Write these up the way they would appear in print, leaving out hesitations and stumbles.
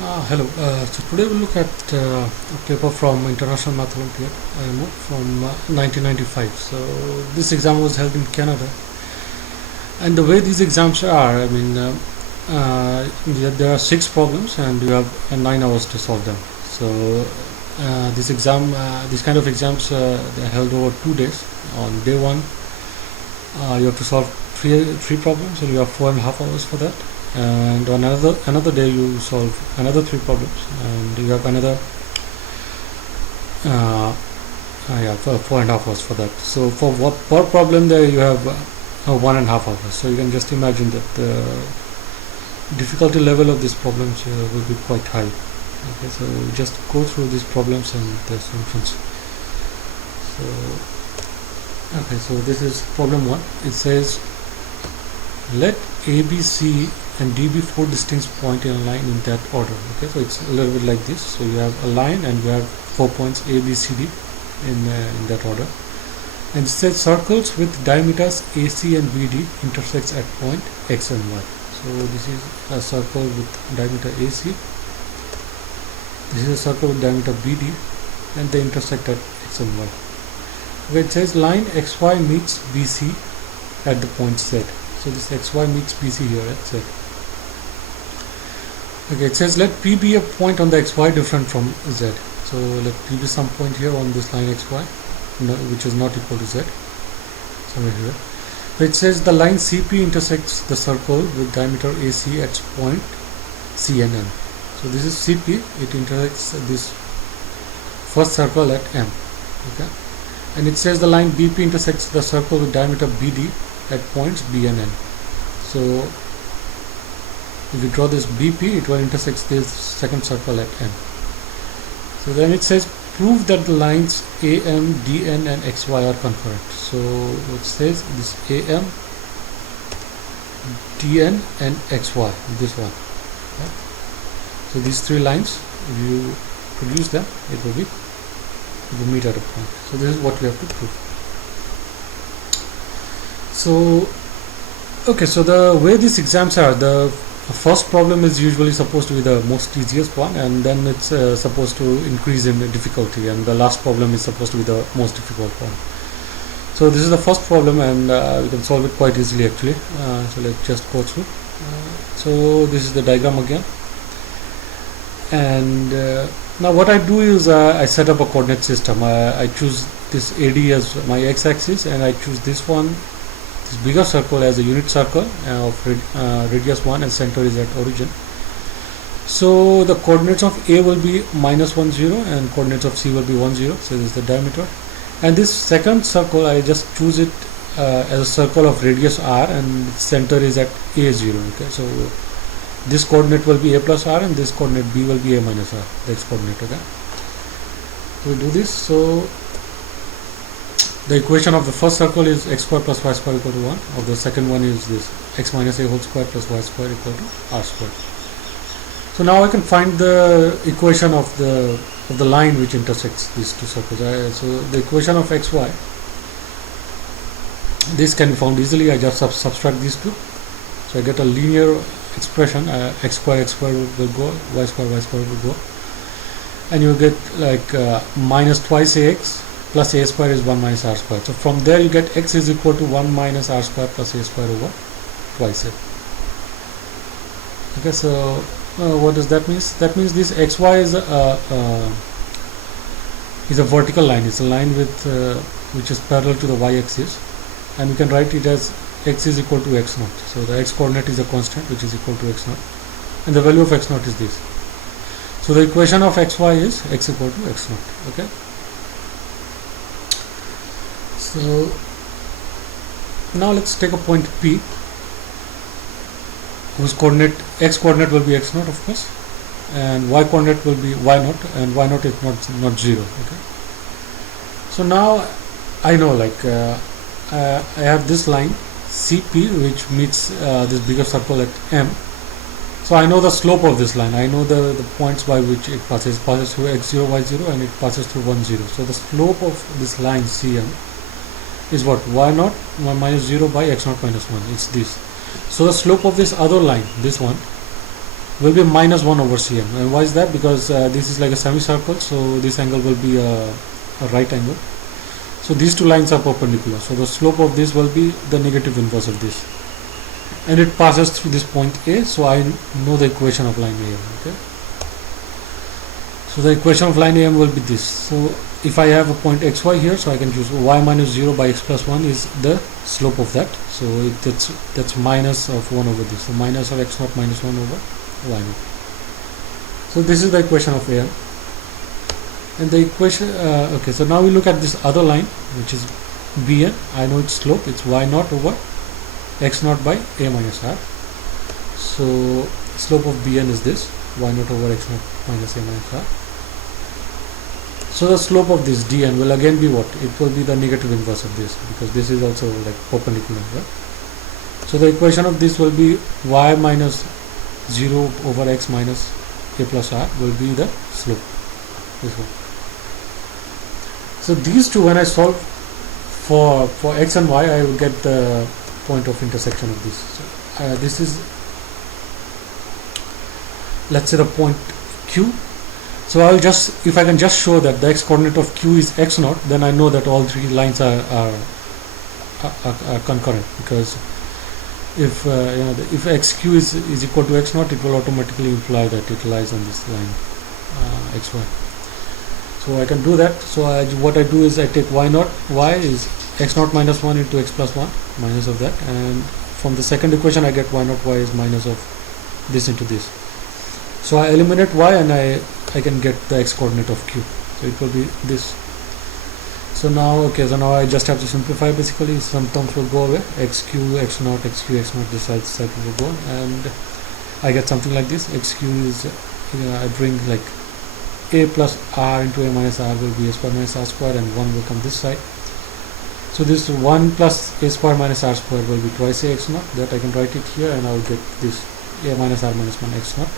Hello. So today we'll look at a paper from International Mathematical Olympiad IMO from 1995. So this exam was held in Canada, and the way these exams are, there are six problems, and you have 9 hours to solve them. So this kind of exams, they're held over 2 days. On day one, you have to solve three problems, and you have 4.5 hours for that. And on another day you solve another three problems, and you have another for 4.5 hours for that. So for per problem there you have 1.5 hours. So you can just imagine that the difficulty level of these problems will be quite high. Okay, so just go through these problems and their solutions. So okay, so this is problem 1. It says let ABC and D be four distinct points in a line in that order. Okay, so it's a little bit like this. So you have a line and you have 4 points A, B, C, D in that order. And it says circles with diameters AC and BD intersects at point X and Y. So this is a circle with diameter AC. This is a circle with diameter BD, and they intersect at X and Y. Okay, it says line XY meets BC at the point Z. So this XY meets BC here at Z. Okay, it says let P be a point on the XY different from Z. So let P be some point here on this line XY, which is not equal to Z, somewhere here. So it says the line CP intersects the circle with diameter AC at point C and M. So this is CP, it intersects this first circle at M. Okay, and it says the line BP intersects the circle with diameter BD at points B and N. So if you draw this BP, it will intersect this second circle at N. So then it says prove that the lines AM, DN and XY are concurrent. So it says this AM, DN and XY, this one. Okay. So these three lines, if you produce them, it will meet at a point. So this is what we have to prove. So okay, so the way these exams are, the first problem is usually supposed to be the most easiest one, and then it's supposed to increase in difficulty, and the last problem is supposed to be the most difficult one. So this is the first problem, and we can solve it quite easily actually. So let's just go through. So this is the diagram again, and now what I do is I set up a coordinate system. I choose this AD as my x-axis, and I choose this one, bigger circle, as a unit circle of radius 1, and center is at origin. So the coordinates of A will be -1 0 and coordinates of C will be 1 0. So this is the diameter, and this second circle I just choose it as a circle of radius R, and center is at A 0. Okay, so this coordinate will be A plus R, and this coordinate B will be A minus R, the x coordinate. Okay, so we do this. So the equation of the first circle is x square plus y square equal to 1. Of the second one is this x minus a whole square plus y square equal to r square. So now I can find the equation of the line which intersects these two circles. So the equation of xy, this can be found easily. I just subtract these two. So I get a linear expression. X square will go, y square will go, and you get like minus twice ax plus a square is 1 minus r square. So from there you get x is equal to 1 minus r square plus a square over twice a. Okay, so what does that mean? That means this xy is a vertical line. It's a line with which is parallel to the y-axis, and we can write it as x is equal to x naught. So the x coordinate is a constant which is equal to x naught, and the value of x naught is this. So the equation of xy is x equal to x naught. Okay. So now let's take a point P, whose coordinate x coordinate will be x naught, of course, and y coordinate will be y naught, and y naught is not 0. Okay. So now I know, like I have this line CP which meets this bigger circle at M. So I know the slope of this line. I know the points by which it passes through x0, y0, and it passes through 1 0. So the slope of this line CM is what? Y0 minus 0 by x0 minus 1. It's this. So the slope of this other line, this one, will be minus 1 over cm. And why is that? Because this is like a semicircle, so this angle will be a right angle. So these two lines are perpendicular, so the slope of this will be the negative inverse of this, and it passes through this point A, so I know the equation of line AM. Okay, so the equation of line AM will be this. So if I have a point xy here, so I can choose y minus 0 by x plus 1 is the slope of that, so that's minus of 1 over this, so minus of x naught minus 1 over y naught. So this is the equation of AM. And the equation, okay, so now we look at this other line, which is Bn. I know its slope, it's y naught over x naught by a minus r. So slope of Bn is this, y naught over x naught minus a minus r. So the slope of this dn will again be what? It will be the negative inverse of this, because this is also like perpendicular, right? So the equation of this will be y minus 0 over x minus a plus r will be the slope, this one. So these two, when I solve for x and y, I will get the point of intersection of this. So this is, let's say, the point Q. So I will just, if I can just show that the x coordinate of Q is x naught, then I know that all three lines are concurrent, because if if xq is equal to x naught, it will automatically imply that it lies on this line xy. So I can do that. So what I do is I take y naught, y is x naught minus 1 into x plus 1, minus of that, and from the second equation I get y naught y is minus of this into this. So I eliminate y and I can get the x coordinate of q, so it will be this. So now, okay, so now I just have to simplify. Basically some terms will go away, xq, x naught, xq, x naught, this side will go, and I get something like this. Xq is, I bring like a plus r into a minus r will be a square minus r square, and 1 will come this side. So this 1 plus a square minus r square will be twice a x naught, that I can write it here, and I will get this a minus r minus 1 x naught.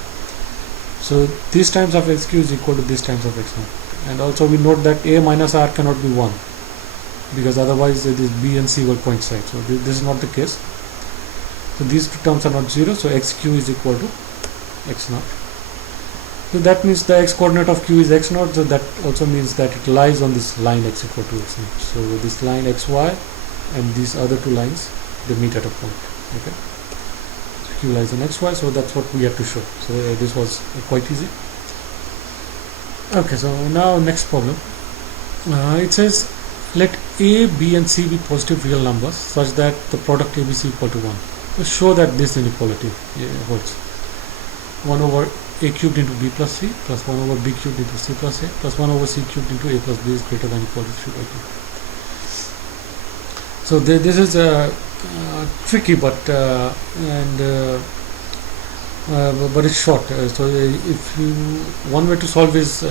So this times of xq is equal to this times of x naught. And also we note that a minus r cannot be 1, because otherwise this b and c will coincide. So this is not the case. So these two terms are not 0, so xq is equal to x naught. So that means the x coordinate of q is x naught, so that also means that it lies on this line x equal to x naught. So this line xy and these other two lines, they meet at a point. Okay, so q lies on xy, so that's what we have to show. So this was quite easy. Okay, so now next problem. It says let a, b and c be positive real numbers such that the product abc equal to 1. So show that this inequality holds. 1 over a cubed into b plus c plus 1 over b cubed into c plus a plus 1 over c cubed into a plus b is greater than or equal to 3 by 2. So this is tricky, but it's short. So if you, one way to solve is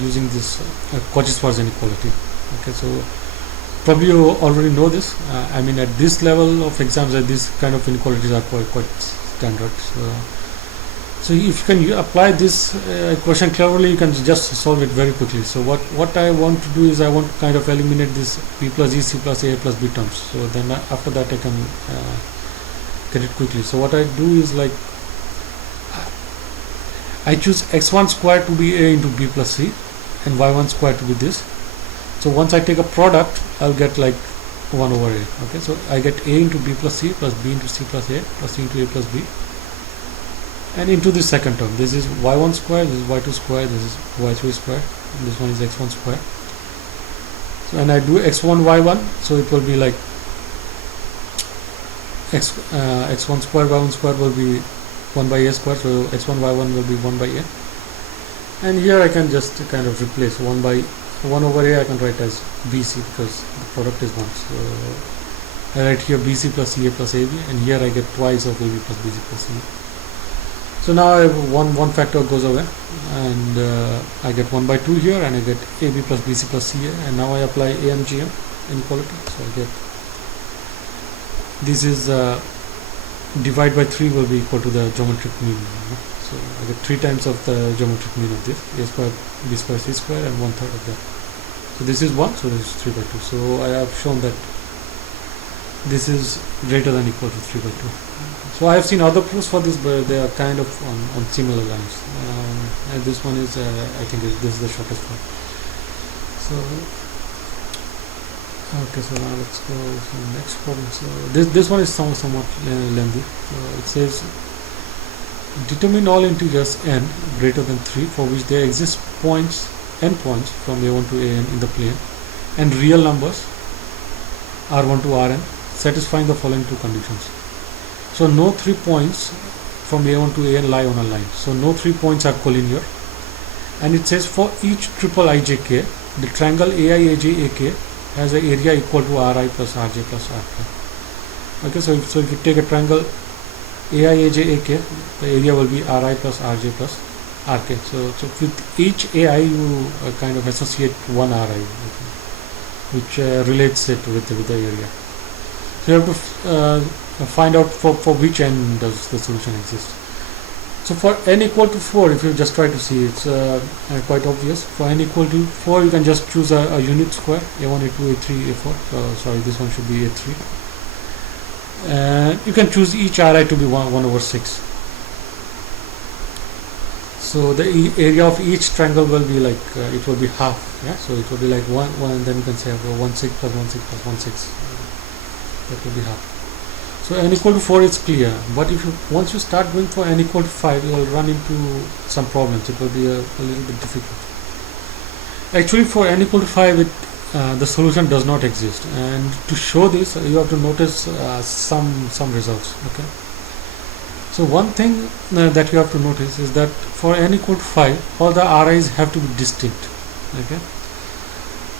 using this Cauchy-Schwarz inequality. Okay, so probably you already know this. I mean, at this level of exams, these kind of inequalities are quite standard. So if you can apply this equation cleverly, you can just solve it very quickly. So what I want to do is I want to kind of eliminate this b plus e, c plus a plus b terms. So then after that I can get it quickly. So what I do is, like, I choose x1 square to be a into b plus c and y1 square to be this. So once I take a product, I'll get like 1 over a. Okay, so I get a into b plus c plus b into c plus a plus c into a plus b, and into this second term, this is y1 square, this is y2 square, this is y3 square, and this one is x1 square. So and I do x1 y1, so it will be like x1 square y1 square will be 1 by a square, so x1 y1 will be 1 by a, and here I can just kind of replace 1 by 1 over a I can write as bc, because the product is 1. So I write here bc plus ca plus ab, and here I get twice of ab plus bc plus ca. So now I have one factor goes away, and I get 1 by 2 here, and I get ab plus bc plus ca, and now I apply amgm inequality. So I get, this is divide by 3 will be equal to the geometric mean. So I get 3 times of the geometric mean of this, a square, b square, c square, and 1/3 of that. So this is 1, so this is 3 by 2. So I have shown that this is greater than equal to 3 by 2. So I have seen other proofs for this, but they are kind of on similar lines. And this one is, I think this is the shortest one. So, okay, so now let's go to the next problem. So this one is somewhat lengthy. So it says, determine all integers n greater than 3 for which there exist points, n points from a1 to an in the plane, and real numbers r1 to rn satisfying the following two conditions. So no 3 points from a1 to an lie on a line. So no 3 points are collinear. And it says for each triple ijk, the triangle AIAJAK has an area equal to Ri plus Rj plus Rk. Okay, so if you take a triangle AIAJAK, the area will be Ri plus Rj plus Rk. So with each AI you kind of associate one Ri, okay, which relates it with the area. So you have to find out for which n does the solution exist. So for n equal to 4, if you just try to see, it's quite obvious. For n equal to 4, you can just choose a unit square, a1, a2, a3, a4. Sorry, this one should be a3. And you can choose each Ri to be 1 over 6. So the area of each triangle will be like, it will be half. Yeah, so it will be like 1, and then you can say 1 6 plus 1 6 plus 1 6. That will be half. So n equal to 4 is clear, but if you once you start going for n equal to 5, you will run into some problems. It will be a little bit difficult. Actually, for n equal to 5, the solution does not exist, and to show this, you have to notice some results. Okay. So one thing that you have to notice is that for n equal to 5, all the Ri's have to be distinct. Okay.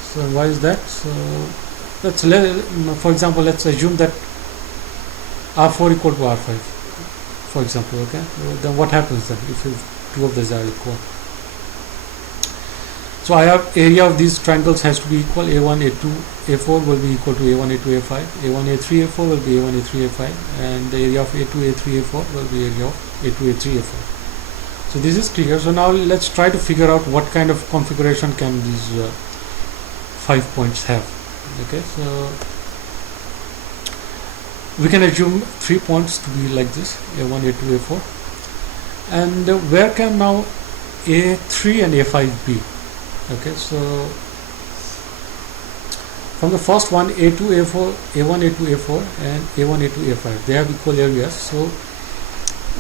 So why is that? So for example, let's assume that R4 equal to R5, for example. Okay, then what happens then if two of these are equal? So I have area of these triangles has to be equal. A1, A2, A4 will be equal to A1, A2, A5. A1, A3, A4 will be A1, A3, A5, and the area of A2, A3, A4 will be area of A2, A3, A4. So this is clear. So now let's try to figure out what kind of configuration can these 5 points have. Okay, so we can assume 3 points to be like this, A1, A2, A4, and where can now A3 and A5 be? Okay, so from the first one, A2, A4, A1, A2, A4 and A1, A2, A5, they have equal areas. So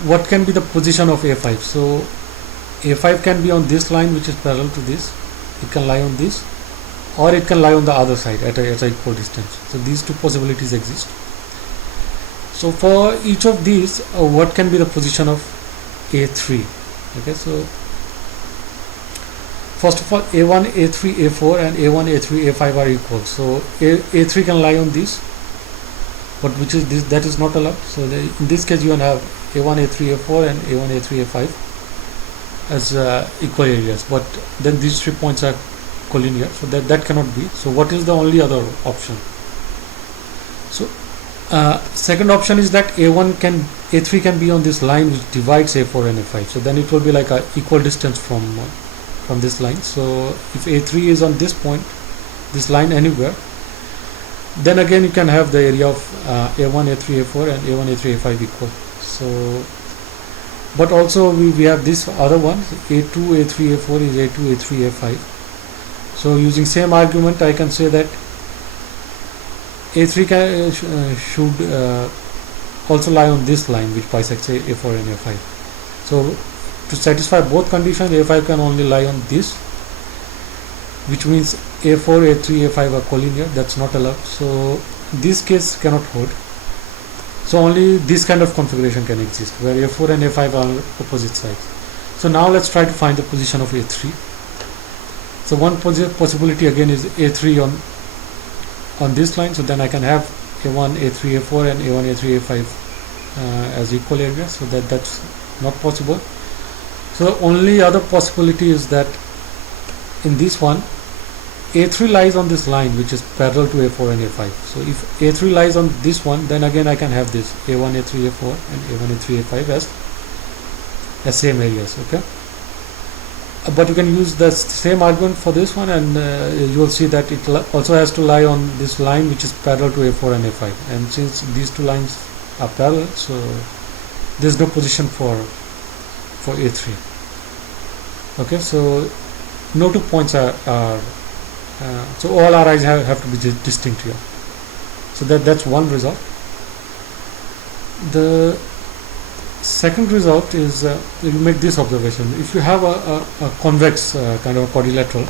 what can be the position of A5? So A5 can be on this line which is parallel to this, it can lie on this, or it can lie on the other side at a equal distance. So these two possibilities exist. So for each of these, what can be the position of A3? Okay, so first of all, A1, A3, A4 and A1, A3, A5 are equal. So A3 can lie on this, but which is this, that is not allowed. So in this case, you can have A1, A3, A4 and A1, A3, A5 as equal areas. But then these 3 points are collinear, so that cannot be. So what is the only other option? So second option is that A3 can be on this line which divides A4 and A5. So then it will be like a equal distance from this line. So if A3 is on this point, this line anywhere, then again you can have the area of A1, A3, A4 and A1, A3, A5 equal. So, but also we have this other one, A2, A3, A4 is A2, A3, A5. So using same argument, I can say that A3 should also lie on this line which bisects A4 and A5. So to satisfy both conditions, A5 can only lie on this, which means A4, A3, A5 are collinear. That's not allowed. So this case cannot hold. So only this kind of configuration can exist where A4 and A5 are opposite sides. So now let's try to find the position of A3. So one possibility again is A3 on this line. So then I can have A1, A3, A4 and A1, A3, A5 as equal areas. So that's not possible. So the only other possibility is that in this one, A3 lies on this line which is parallel to A4 and A5. So if A3 lies on this one, then again I can have this A1, A3, A4 and A1, A3, A5 as same areas. Okay. but you can use the same argument for this one, and you will see that it also has to lie on this line which is parallel to A4 and A5, and since these two lines are parallel, so there is no position for A3. Okay, so no 2 points are so all Ri's have to be distinct here. So that's one result. The second result is you make this observation: if you have a convex kind of a quadrilateral,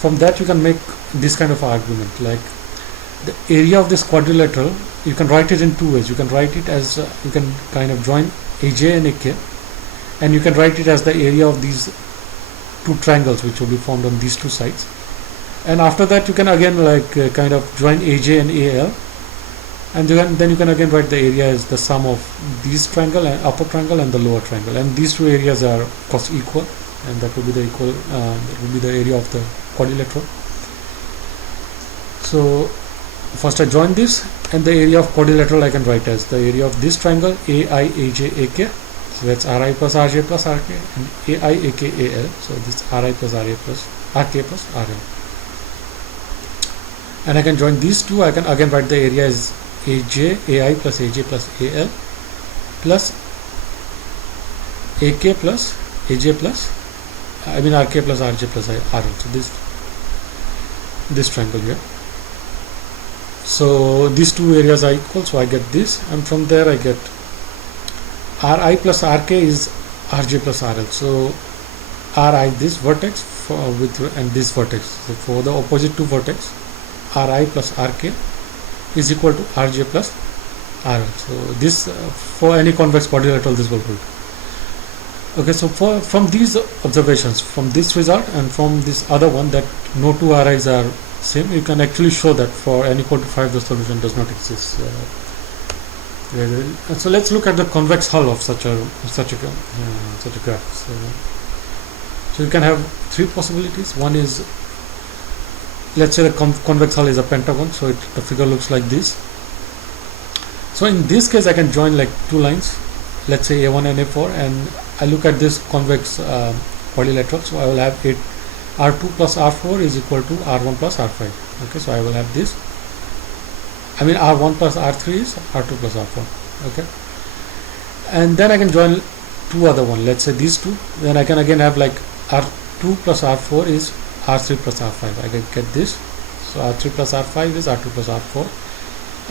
from that you can make this kind of argument, like the area of this quadrilateral. You can write it in two ways. You can write it as you can kind of join AJ and AK, and you can write it as the area of these two triangles which will be formed on these two sides. And after that you can again kind of join AJ and AL, and then you can again write the area as the sum of these triangle and upper triangle and the lower triangle, and these two areas are of course equal, and that will be the equal that will be the area of the quadrilateral. So first I join this, and the area of quadrilateral I can write as the area of this triangle AI AJ AK. So that's Ri plus Rj plus Rk, and AI AK AL. So this Ri plus Ra plus Rk plus Rl. And I can join these two. I can again write the area as AJ AI plus AJ plus AL plus AK plus AJ plus Rk plus Rj plus Rl. So this triangle here. So these two areas are equal, so I get this, and from there I get Ri plus Rk is Rj plus Rl. So Ri this vertex and this vertex. So for the opposite two vertex, Ri plus Rk is equal to Rj plus Rl. So this for any convex quadrilateral this will hold. Okay, so from these observations, from this result and from this other one, that no two Ri's are same, you can actually show that for n equal to 5 the solution does not exist. So let's look at the convex hull of such a graph. So you can have three possibilities. One is, let's say the convex hull is a pentagon, so the figure looks like this. So in this case I can join like two lines, let's say A1 and A4, and I look at this convex quadrilateral. So I will have it R2 plus R4 is equal to R1 plus R5. Okay, so I will have this. R1 plus R3 is R2 plus R4. Okay, and then I can join two other one. Let's say these two. Then I can again have like R2 plus R4 is R3 plus R5. I can get this. So R3 plus R5 is R2 plus R4,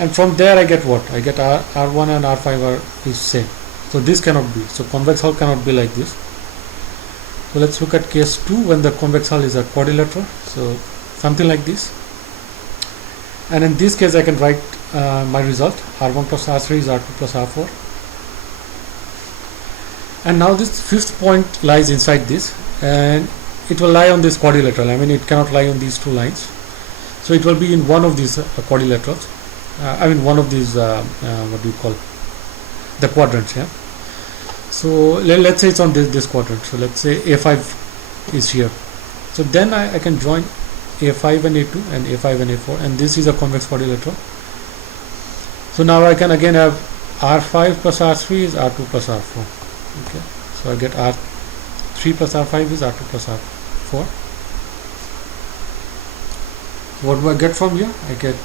and from there I get what? I get R1 and R5 is same. So this cannot be. So convex hull cannot be like this. So let's look at case 2 when the convex hull is a quadrilateral. So something like this. And in this case I can write my result: R1 plus R3 is R2 plus R4. And now this fifth point lies inside this, and it will lie on this quadrilateral. It cannot lie on these two lines. So it will be in one of these quadrilaterals. One of these what do you call the quadrants? Yeah. So let's say it's on this quadrant. So let's say A5 is here. So then I can join A5 and A2 and A5 and A4, and this is a convex quadrilateral. So now I can again have R5 plus R3 is R2 plus R4. Okay, so I get R3 plus R5 is R2 plus R4. What do I get from here? I get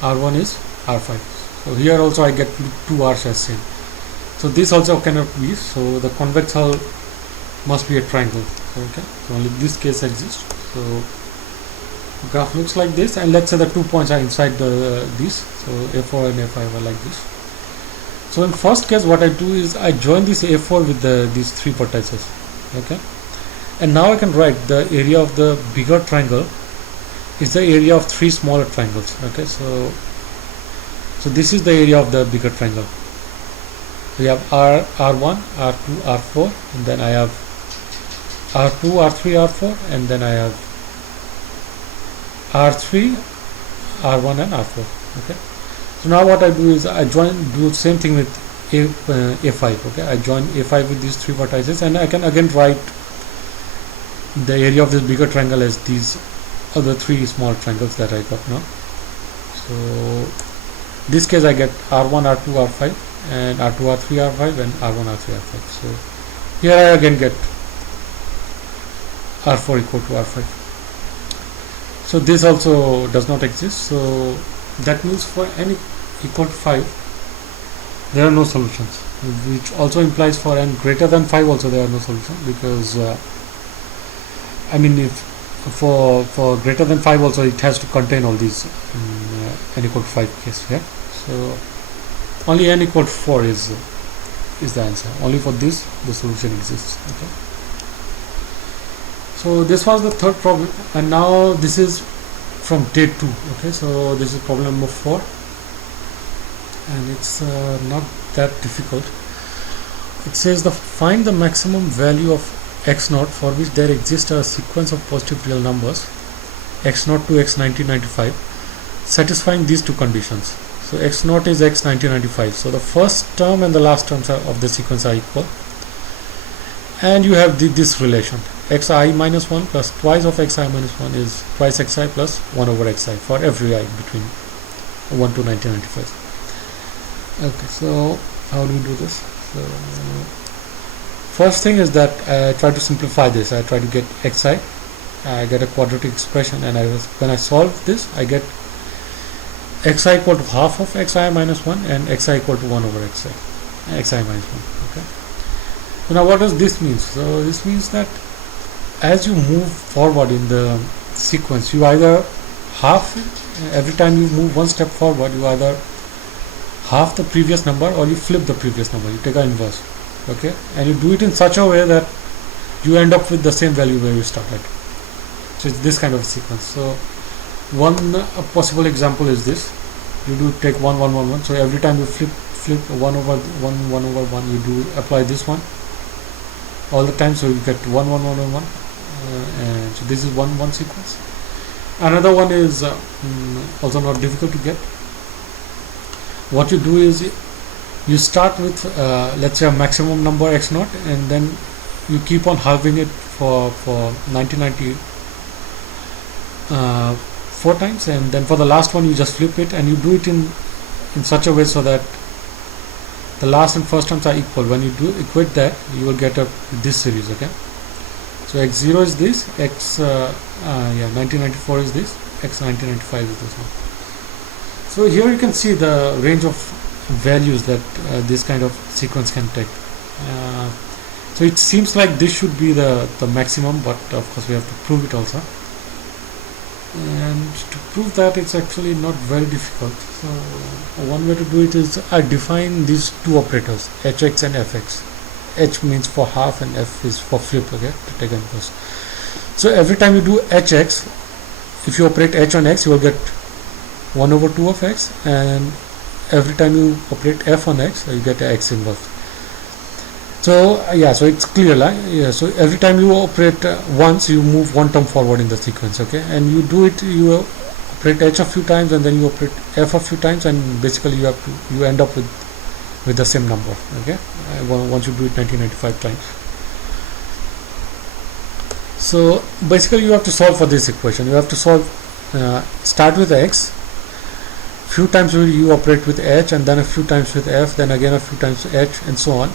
R1 is R5. So here also I get two R's as same. So this also cannot be. So the convex hull must be a triangle. Okay, so only this case exists. So the graph looks like this, and let's say the 2 points are inside these. So A4 and A5 are like this. So in first case what I do is I join this A4 with these three vertices. Okay, and now I can write the area of the bigger triangle is the area of three smaller triangles. Okay, so this is the area of the bigger triangle. We have R1, R2, R4, and then I have R2, R3, R4, and then I have R3, R1, and R4. Okay. So now what I do is I do the same thing with A5. Okay, I join A5 with these three vertices, and I can again write the area of this bigger triangle as these other three small triangles that I got now. So this case I get R1, R2, R5, and R2, R3, R5, and R1, R3, R5. So here I again get R4 equal to R5. So this also does not exist. So that means for n equal to 5, there are no solutions, which also implies for n greater than 5 also there are no solutions, because I mean, if for greater than 5 also it has to contain all these n equal to 5 case. Yeah, so only n equal to 4 is the answer. Only for this the solution exists. Okay, so this was the third problem, and now this is from day 2. Okay, so this is problem number 4, and it's not that difficult. It says find the maximum value of x naught for which there exists a sequence of positive real numbers x naught to x 1995 satisfying these two conditions. So x naught is x 1995, so the first term and the last terms of the sequence are equal, and you have this relation xi minus 1 plus twice of xi minus 1 is twice xi plus 1 over xi for every I between 1 to 1995. Okay, so how do we do this? So first thing is that I try to simplify this. I try to get xi, I get a quadratic expression, and when I solve this I get xi equal to half of xi minus 1 and xi equal to 1 over xi minus 1. Okay, so now what does this mean? So this means that as you move forward in the sequence, you either half it, every time you move one step forward, you either half the previous number or you flip the previous number, you take an inverse. Okay, and you do it in such a way that you end up with the same value where you started. So it's this kind of sequence. So one possible example is this: you do take 1 1 1 1, so every time you flip 1 over 1 1 over 1, you do apply this one all the time, so you get 1 1 1 1 and so this is one sequence. Another one is also not difficult to get. What you do is you start with let's say a maximum number x naught, and then you keep on halving it for 1994 times, and then for the last one you just flip it, and you do it in such a way so that the last and first terms are equal. When you do equate that, you will get this series. Okay, so x0 is this, 1994 is this, x 1995 is this one. So here you can see the range of values that this kind of sequence can take. So it seems like this should be the maximum, but of course we have to prove it also, and to prove that it's actually not very difficult. So one way to do it is I define these two operators, hx and fx. H means for half and f is for flip. Okay, to take an inverse. So every time you do hx, if you operate h on x, you will get 1 over 2 of x, and every time you operate f on x, you get x inverse. So yeah, so it's clear, like yeah. So every time you operate once, you move one term forward in the sequence. Okay, and you do it, you operate h a few times, and then you operate f a few times, and basically you end up with the same number. Okay, once you do it 1995 times. So basically you have to solve for this equation. You have to solve, start with x, few times you operate with h, and then a few times with f, then again a few times with h, and so on,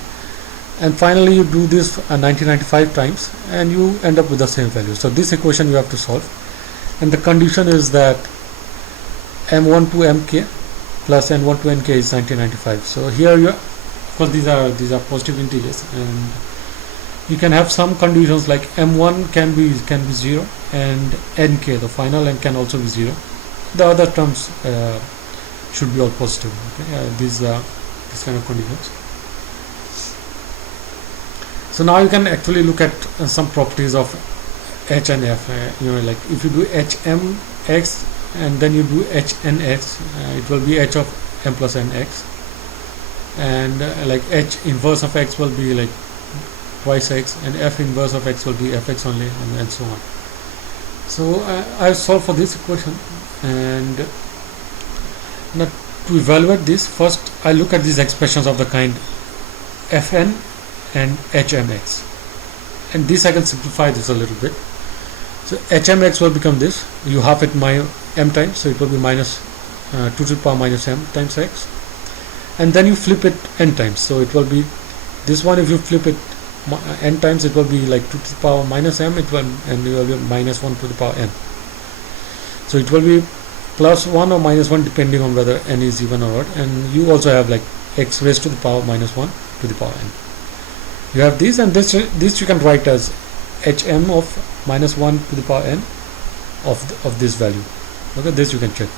and finally you do this 1995 times, and you end up with the same value. So this equation you have to solve, and the condition is that m1 to mk plus n1 to nk is 1995. So here you, of course these are positive integers, and you can have some conditions like m1 can be 0, and nk, the final n, can also be 0. The other terms should be all positive. Okay, these kind of conditions. So now you can actually look at some properties of h and f. Like if you do hmx and then you do hnx, it will be h of m plus nx, and like h inverse of x will be like twice x, and f inverse of x will be fx only, and so on. So I solve for this equation, and now to evaluate this, first I look at these expressions of the kind fn and hmx, and this I can simplify this a little bit. So hmx will become this, you half it my m times, so it will be minus 2 to the power minus m times x, and then you flip it n times, so it will be this one. If you flip it n times, it will be like 2 to the power minus m, it will, and it will be minus 1 to the power n. So it will be plus 1 or minus 1 depending on whether n is even or odd. And you also have like x raised to the power minus 1 to the power n. You have this, and this you can write as hm of minus 1 to the power n of this value. Okay, this you can check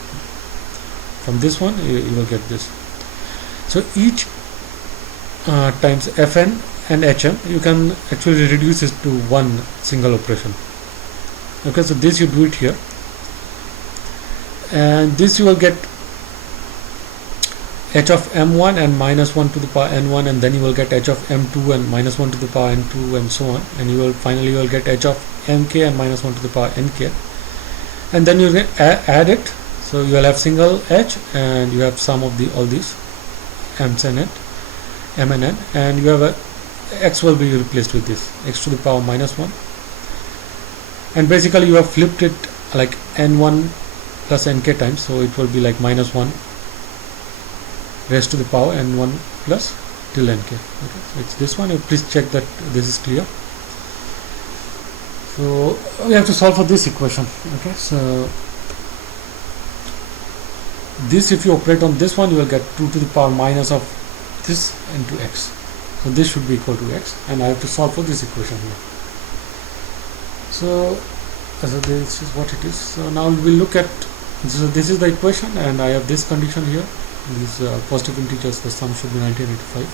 from this one, you will get this. So each times fn and hm, you can actually reduce it to one single operation. Okay, so this you do it here, and this you will get h of m1 and minus 1 to the power n1, and then you will get h of m2 and minus 1 to the power n2, and so on, and you will finally get h of mk and minus 1 to the power nk, and then you can add it. So you will have single h, and you have sum of all these m's and n, m and n, and you have a x will be replaced with this x to the power minus 1, and basically you have flipped it like n1 plus nk times, so it will be like minus 1 raised to the power n1 plus till nk. Okay, so it's this one. Please check that this is clear. So we have to solve for this equation. Okay, so this, if you operate on this one, you will get 2 to the power minus of this into x. So this should be equal to x, and I have to solve for this equation here. So this is what it is. So now we look at this is the equation, and I have this condition here. These positive integers, the sum should be 1985,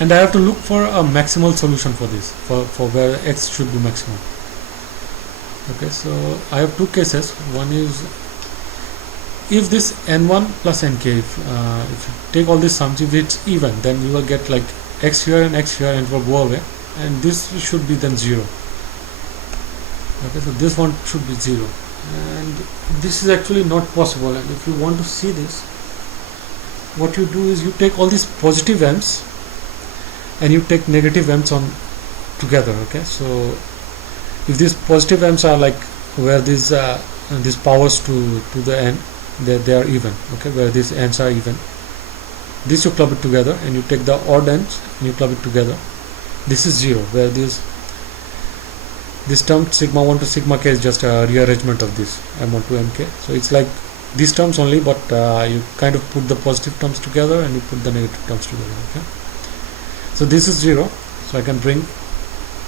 and I have to look for a maximal solution for this, for where x should be maximum. Okay, so I have two cases. One is if this n1 plus nk, if you take all these sums, if it's even, then you will get like x here and x here, and it will go away, and this should be then 0. Okay, so this one should be 0, and this is actually not possible. And if you want to see this, what you do is you take all these positive m's and you take negative m's on together. Okay, so if these positive m's are like where these powers to the n, they are even. Okay, where these n's are even, this you club it together, and you take the odd ends and you club it together. This is 0, where this term sigma 1 to sigma k is just a rearrangement of this m1 to mk. So it's like these terms only, but you kind of put the positive terms together and you put the negative terms together. Okay, so this is 0, so I can bring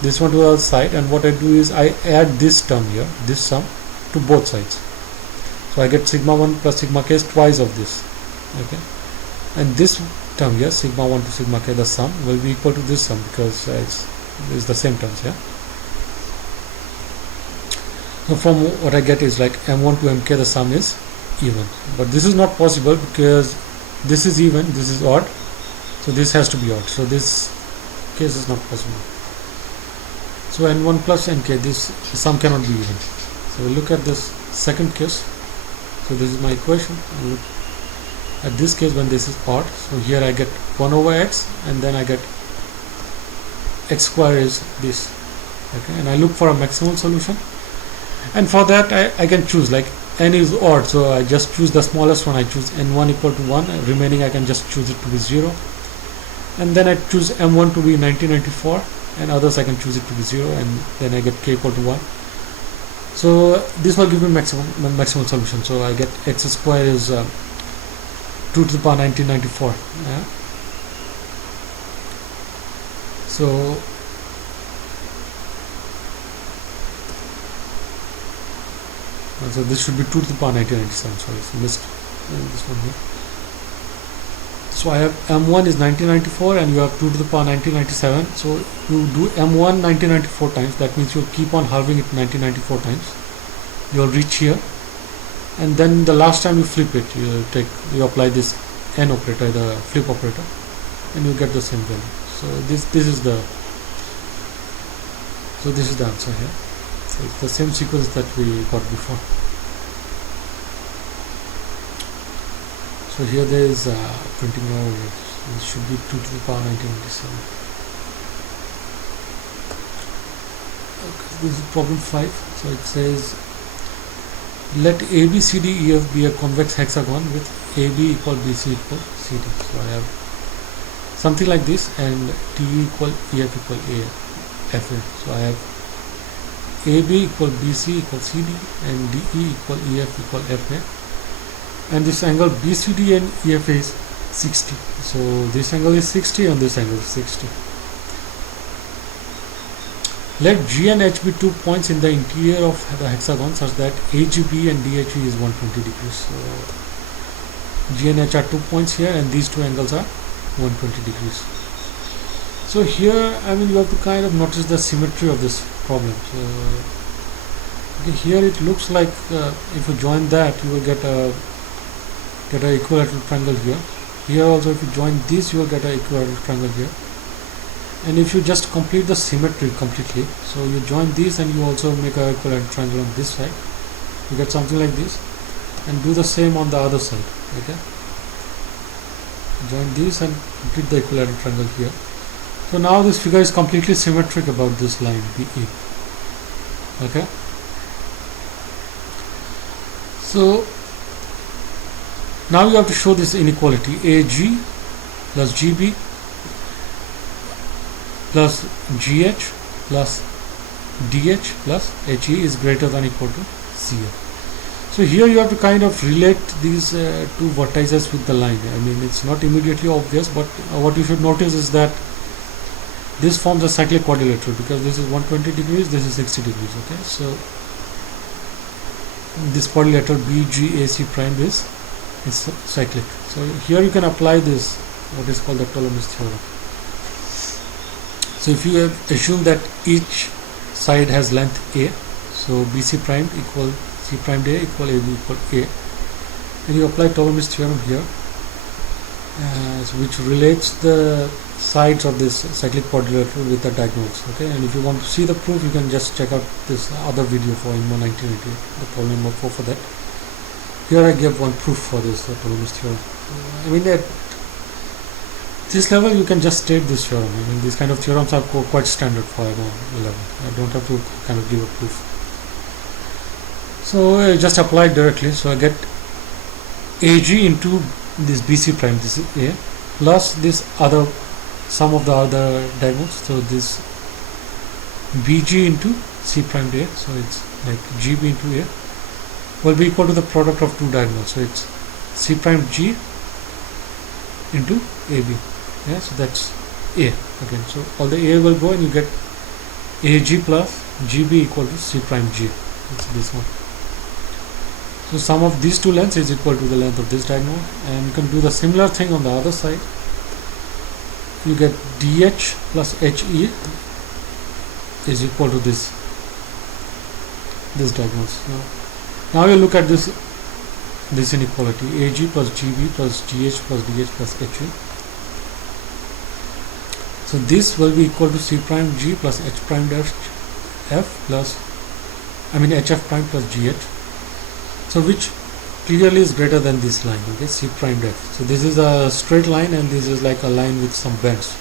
this one to the other side, and what I do is I add this term here, this sum, to both sides. So I get sigma 1 plus sigma k is twice of this. Okay, and this term here, sigma 1 to sigma k, the sum will be equal to this sum, because it's the same terms. Yeah. So from what I get is like m1 to mk, the sum is even, but this is not possible because this is even, this is odd, so this has to be odd. So this case is not possible. So n1 plus nk, the sum cannot be even. So we look at this second case. So this is my equation. I look at this case when this is odd. So here I get 1 over x, and then I get x square is this. Okay, and I look for a maximal solution. And for that I can choose, like n is odd, so I just choose the smallest one. I choose n1 equal to 1, remaining I can just choose it to be 0, and then I choose m1 to be 1994, and others I can choose it to be 0, and then I get k equal to 1. So this will give me maximal solution. So I get x square is 2 to the power 1994. Yeah. So this should be 2 to the power 1997. Sorry, so missed this one here. So I have m1 is 1994, and you have 2 to the power 1997. So you do m1 1994 times. That means you keep on halving it 1994 times. You will reach here, and then the last time you flip it, you apply this n operator, the flip operator, and you get the same value. So this is the answer here. So it's the same sequence that we got before. So here there is printing error here. So it should be 2 to the power 1997. Okay, this is problem 5. So it says, let ABCDEF be a convex hexagon with AB equal BC equal CD. So I have something like this, and DE equal EF equal FA. So I have AB equal BC equal CD and DE equal EF equal FA, and this angle BCD and EFA is 60. So this angle is 60 and this angle is 60. Let G and H be 2 points in the interior of the hexagon such that AGB and DHE is 120 degrees. So G and H are 2 points here, and these two angles are 120 degrees. So here, I mean, you have to kind of notice the symmetry of this problem. So okay, here it looks like if you join that, you will get a equilateral triangle here. Here also, if you join this, you will get an equilateral triangle here. And if you just complete the symmetry completely, so you join these and you also make a equilateral triangle on this side, you get something like this, and do the same on the other side. Okay, join these and complete the equilateral triangle here. So now this figure is completely symmetric about this line BE. Okay, so now you have to show this inequality AG plus GB plus GH plus DH plus HE is greater than or equal to CF. So here you have to kind of relate these two vertices with the line. I mean, it's not immediately obvious, but what you should notice is that this forms a cyclic quadrilateral because this is 120 degrees, this is 60 degrees. Okay, so this quadrilateral BGAC prime is cyclic. So here you can apply this, what is called the Ptolemy's theorem. So if you assume that each side has length A, so BC prime equal C prime A equal AB equal A, and you apply Ptolemy's theorem here, so which relates the sides of this cyclic quadrilateral with the diagonals. Okay, and if you want to see the proof, you can just check out this other video for IMO 1988, the problem number 4 for that. Here I give one proof for this Ptolemy's theorem. I mean, at this level you can just state this theorem. I mean, these kind of theorems are quite standard for IMO 11. I don't have to kind of give a proof. So I just apply it directly. So I get AG into this BC prime, this is A, plus this other sum of the other diagonals. So this BG into C prime A, so it's like GB into A, will be equal to the product of two diagonals. So it's C prime G into AB. Yeah, so that's A again. So all the A will go and you get AG plus GB equal to C prime G. It's this one. So sum of these two lengths is equal to the length of this diagonal, and you can do the similar thing on the other side. You get DH plus HE is equal to this diagonals. Now you look at this inequality AG plus GB plus GH plus DH plus HE. So this will be equal to C prime G plus H prime dash F plus HF prime plus GH. So which clearly is greater than this line, okay, C prime F. So this is a straight line and this is like a line with some bends.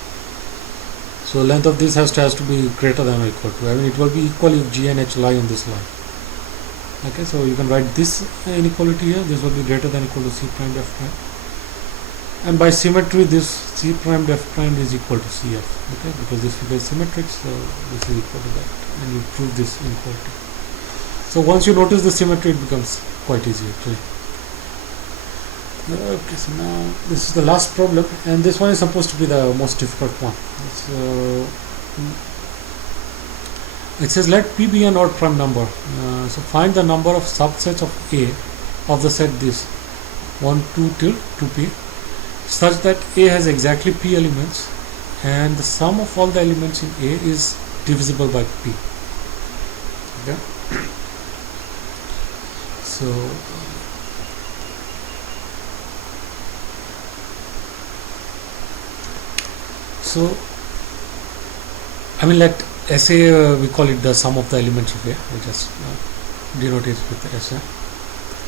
So length of this has to be greater than or equal to. I mean, it will be equal if G and H lie on this line. Okay, so you can write this inequality here. This will be greater than or equal to C prime F prime. And by symmetry, this C prime F prime is equal to CF. Okay, because this figure is symmetric, so this is equal to that, and you prove this inequality. So once you notice the symmetry, it becomes quite easy actually. Okay, so now this is the last problem, and this one is supposed to be the most difficult one. So it says let P be an odd prime number. So find the number of subsets of A of the set this 1, 2 till 2P such that A has exactly P elements and the sum of all the elements in A is divisible by P. Okay. So I mean, let SA we call it the sum of the elements of A. I just denote it with SA.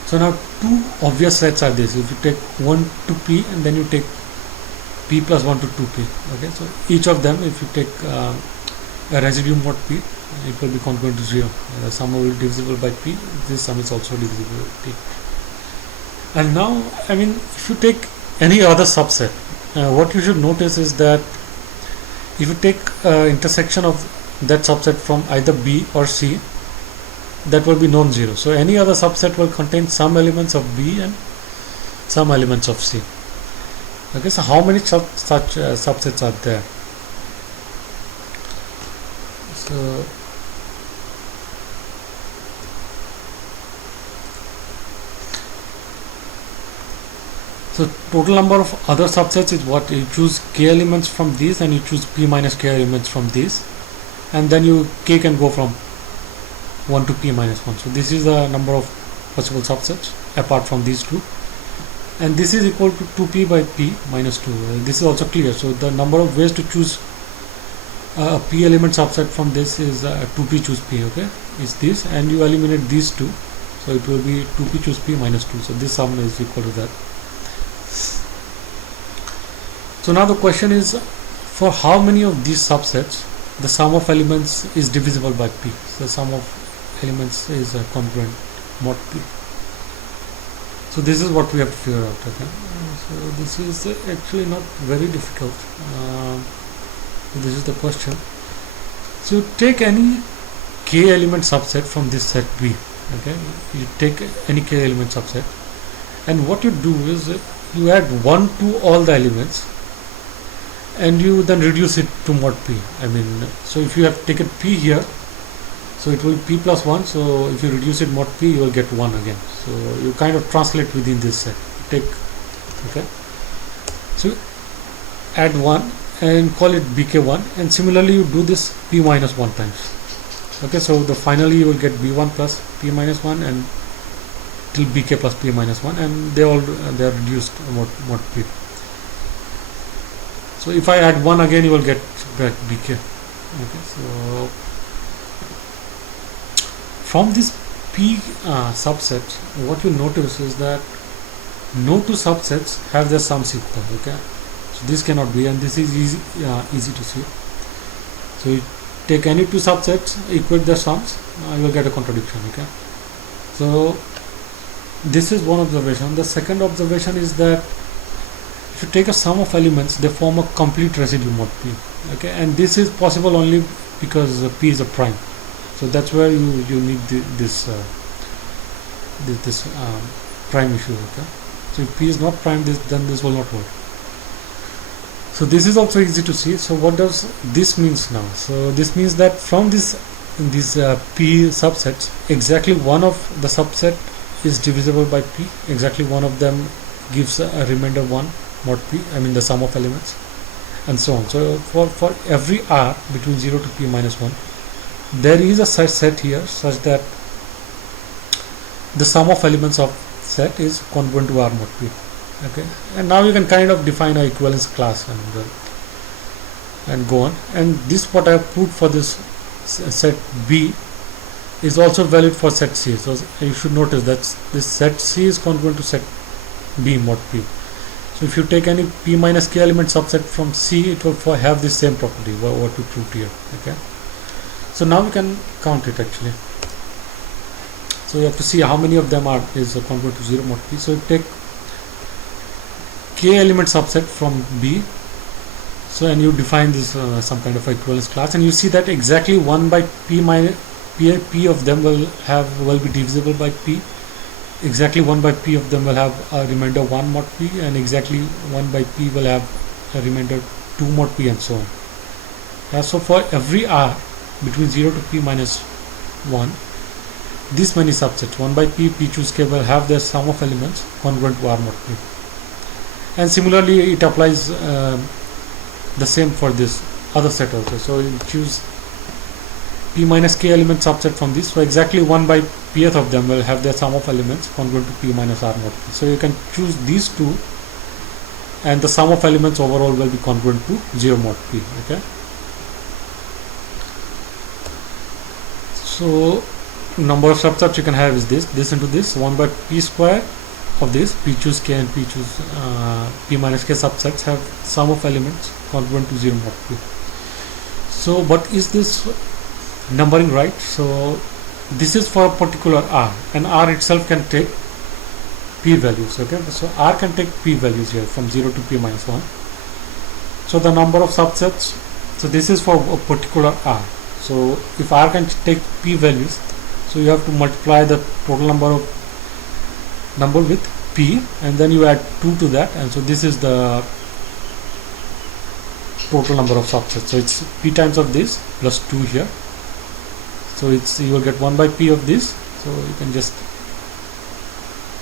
So now two obvious sets are this. If you take 1 to P and then you take P plus 1 to 2P. Okay, so each of them, if you take a residue mod P, it will be congruent to 0. The sum will be divisible by P. This sum is also divisible by P. And now, I mean, if you take any other subset, what you should notice is that if you take intersection of that subset from either B or C, that will be non-zero. So any other subset will contain some elements of B and some elements of C. Okay, so how many such subsets are there? So total number of other subsets is what you choose k elements from these, and you choose p minus k elements from these, and then you k can go from 1 to p minus 1. So this is the number of possible subsets apart from these two, and this is equal to 2p by p minus 2. This is also clear. So the number of ways to choose a p element subset from this is 2p choose p, okay, is this, and you eliminate these two, so it will be 2p choose p minus 2. So this sum is equal to that. So now the question is, for how many of these subsets the sum of elements is divisible by p? So the sum of elements is congruent mod p. So this is what we have to figure out. Okay? So this is actually not very difficult. This is the question. So take any k element subset from this set B. Okay, you take any k element subset, and what you do is you add 1 to all the elements, and you then reduce it to mod p. I mean, so if you have taken p here, so it will be p plus 1. So if you reduce it mod p, you will get 1 again. So you kind of translate within this set. Okay. So add 1 and call it bk1, and similarly you do this p minus 1 times. Okay, so finally you will get b1 plus p minus 1 and till bk plus p minus 1, and they are reduced mod p. So if I add 1 again, you will get back bk. Okay, so from this p subset, what you notice is that no two subsets have their sums equal. Okay, so this cannot be, and this is easy to see. So you take any two subsets, equate their sums, you will get a contradiction. Okay, so this is one observation. The second observation is that if you take a sum of elements, they form a complete residue mod p. Okay, and this is possible only because p is a prime. So that's where you need this prime issue. Okay, so if p is not prime, then this will not work. So this is also easy to see. So what does this means now? So this means that from these p subsets, exactly one of the subset is divisible by p. Exactly one of them gives a remainder 1 mod p. I mean the sum of elements, and so on. So for every r between 0 to p minus 1, there is a such set here such that the sum of elements of set is congruent to r mod p. Okay, and now you can kind of define a equivalence class and go on. And this what I have put for this set B is also valid for set C. So you should notice that this set C is congruent to set B mod P. So if you take any P minus K element subset from C, it will have the same property what we proved here. Okay, so now we can count it actually. So you have to see how many of them is congruent to 0 mod P. So you take K element subset from B, so and you define this some kind of equivalence class, and you see that exactly 1 by P minus P of them will be divisible by P, exactly 1 by P of them will have a remainder 1 mod P, and exactly 1 by P will have a remainder 2 mod P, and so on. So for every R between 0 to P minus 1, this many subsets 1 by P, P choose K will have their sum of elements congruent to R mod P. And similarly it applies the same for this other set also. So you choose P minus K element subset from this, so exactly 1 by Pth of them will have their sum of elements congruent to P minus R mod P. So you can choose these two, and the sum of elements overall will be congruent to 0 mod P. Okay, so number of subsets you can have is this into this 1 by P square of this. P choose K and P choose P minus K subsets have sum of elements congruent to 0 mod P. So but is this numbering right? So this is for a particular R, and R itself can take P values. Okay, so R can take P values here from 0 to P minus 1, So the number of subsets, so this is for a particular R. So if R can take P values, so you have to multiply the total number with P, and then you add 2 to that, and so this is the total number of subsets. So it's P times of this plus 2 here. So it's, you will get 1 by P of this. So you can just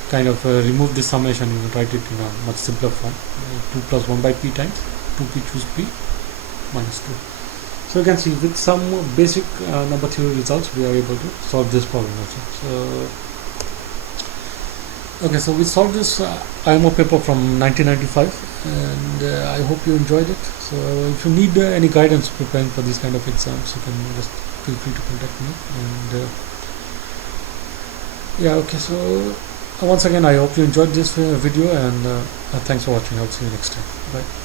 kind of remove this summation. You can write it in a much simpler form. 2 plus 1 by P times 2P choose P minus 2. So you can see with some basic number theory results, we are able to solve this problem also. So okay, so we solved this IMO paper from 1995, and I hope you enjoyed it. So if you need any guidance preparing for these kind of exams, you can just feel free to contact me. And yeah, okay, so once again, I hope you enjoyed this video, and thanks for watching. I'll see you next time. Bye.